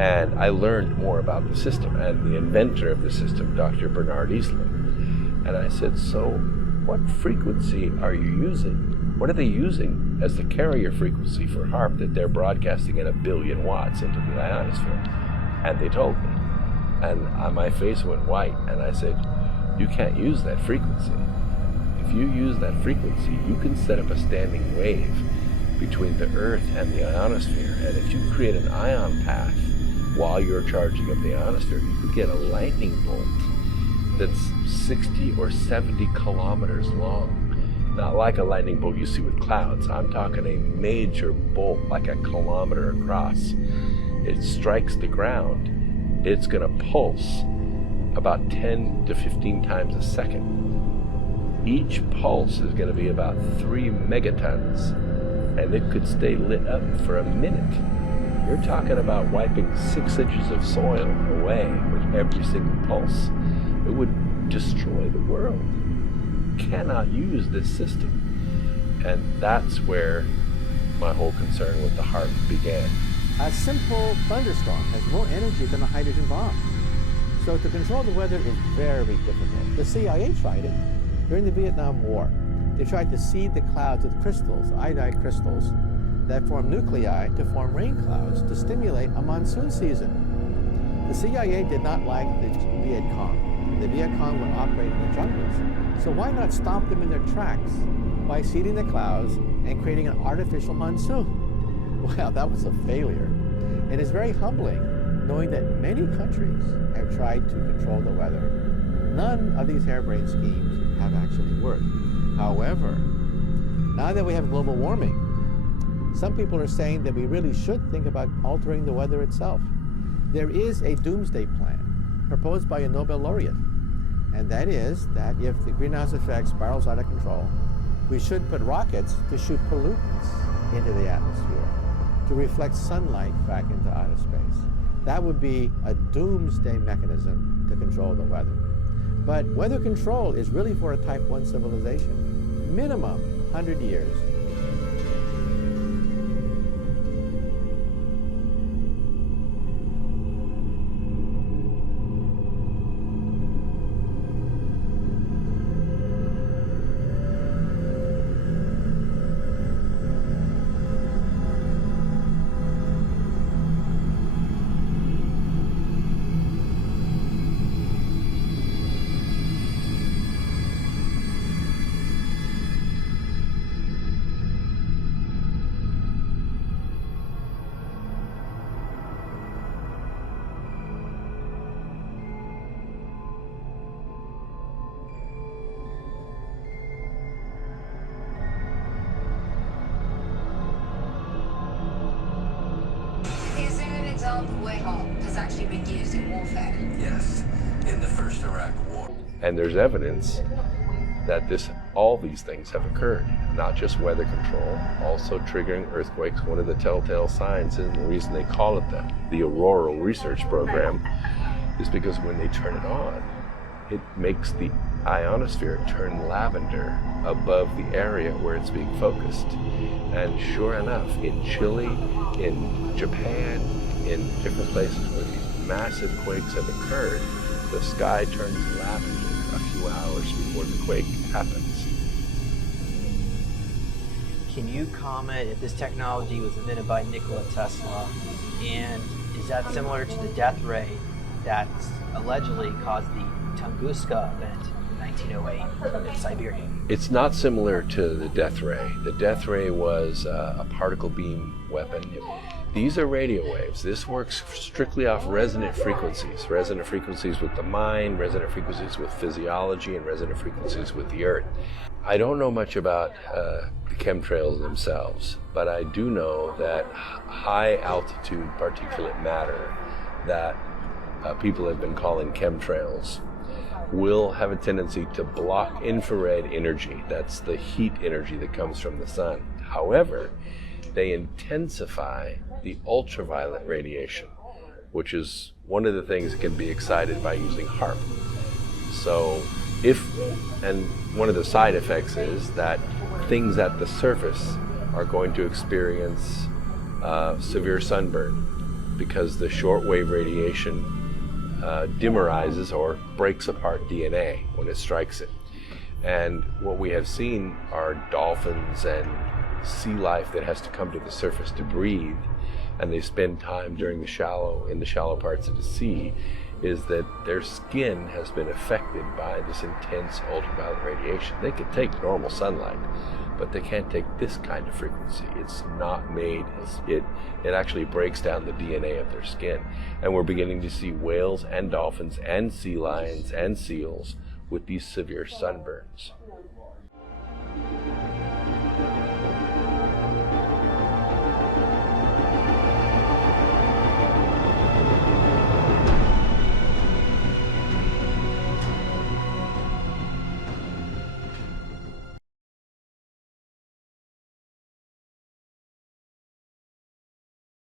And I learned more about the system and the inventor of the system, Dr. Bernard Eastman. And I said, so what frequency are you using? What are they using as the carrier frequency for HAARP that they're broadcasting at 1 billion watts into the ionosphere? And they told me. And my face went white, and I said, you can't use that frequency. If you use that frequency, you can set up a standing wave between the Earth and the ionosphere. And if you create an ion path while you're charging up the ionosphere, you could get a lightning bolt that's 60 or 70 kilometers long. Not like a lightning bolt you see with clouds. I'm talking a major bolt like a kilometer across. It strikes the ground, it's going to pulse about 10 to 15 times a second. Each pulse is going to be about 3 megatons, and it could stay lit up for a minute. You're talking about wiping 6 inches of soil away with every single pulse. It would destroy the world. You cannot use this system. And that's where my whole concern with the HAARP began. A simple thunderstorm has more energy than a hydrogen bomb. So to control the weather is very difficult. The CIA tried it during the Vietnam War. They tried to seed the clouds with crystals, iodide crystals, that form nuclei to form rain clouds to stimulate a monsoon season. The CIA did not like the Viet Cong. The Viet Cong would operate in the jungles. So why not stop them in their tracks by seeding the clouds and creating an artificial monsoon? Well, that was a failure. And it's very humbling knowing that many countries have tried to control the weather. None of these harebrained schemes have actually worked. However, now that we have global warming, some people are saying that we really should think about altering the weather itself. There is a doomsday plan proposed by a Nobel laureate, and that is that if the greenhouse effect spirals out of control, we should put rockets to shoot pollutants into the atmosphere to reflect sunlight back into outer space. That would be a doomsday mechanism to control the weather. But weather control is really for a type 1 civilization. Minimum 100 years. Where HAARP has actually been used in warfare. Yes, in the first Iraq War. And there's evidence that all these things have occurred, not just weather control, also triggering earthquakes. One of the telltale signs, and the reason they call it the Auroral Research Program, is because when they turn it on, it makes the ionosphere turn lavender above the area where it's being focused. And sure enough, in Chile, in Japan, in different places where these massive quakes have occurred, the sky turns lavender a few hours before the quake happens. Can you comment if this technology was invented by Nikola Tesla, and is that similar to the death ray that allegedly caused the Tunguska event in 1908 in Siberia? It's not similar to the death ray. The death ray was a particle beam weapon. These are radio waves. This works strictly off resonant frequencies with the mind, resonant frequencies with physiology, and resonant frequencies with the earth. I don't know much about the chemtrails themselves, but I do know that high altitude particulate matter that people have been calling chemtrails will have a tendency to block infrared energy. That's the heat energy that comes from the sun. However, they intensify the ultraviolet radiation, which is one of the things that can be excited by using HAARP. So and one of the side effects is that things at the surface are going to experience severe sunburn because the shortwave radiation dimerizes or breaks apart DNA when it strikes it. And what we have seen are dolphins and sea life that has to come to the surface to breathe, and they spend time in the shallow parts of the sea, is that their skin has been affected by this intense ultraviolet radiation. They can take normal sunlight, but they can't take this kind of frequency. It's not made, it actually breaks down the DNA of their skin. And we're beginning to see whales and dolphins and sea lions and seals with these severe sunburns.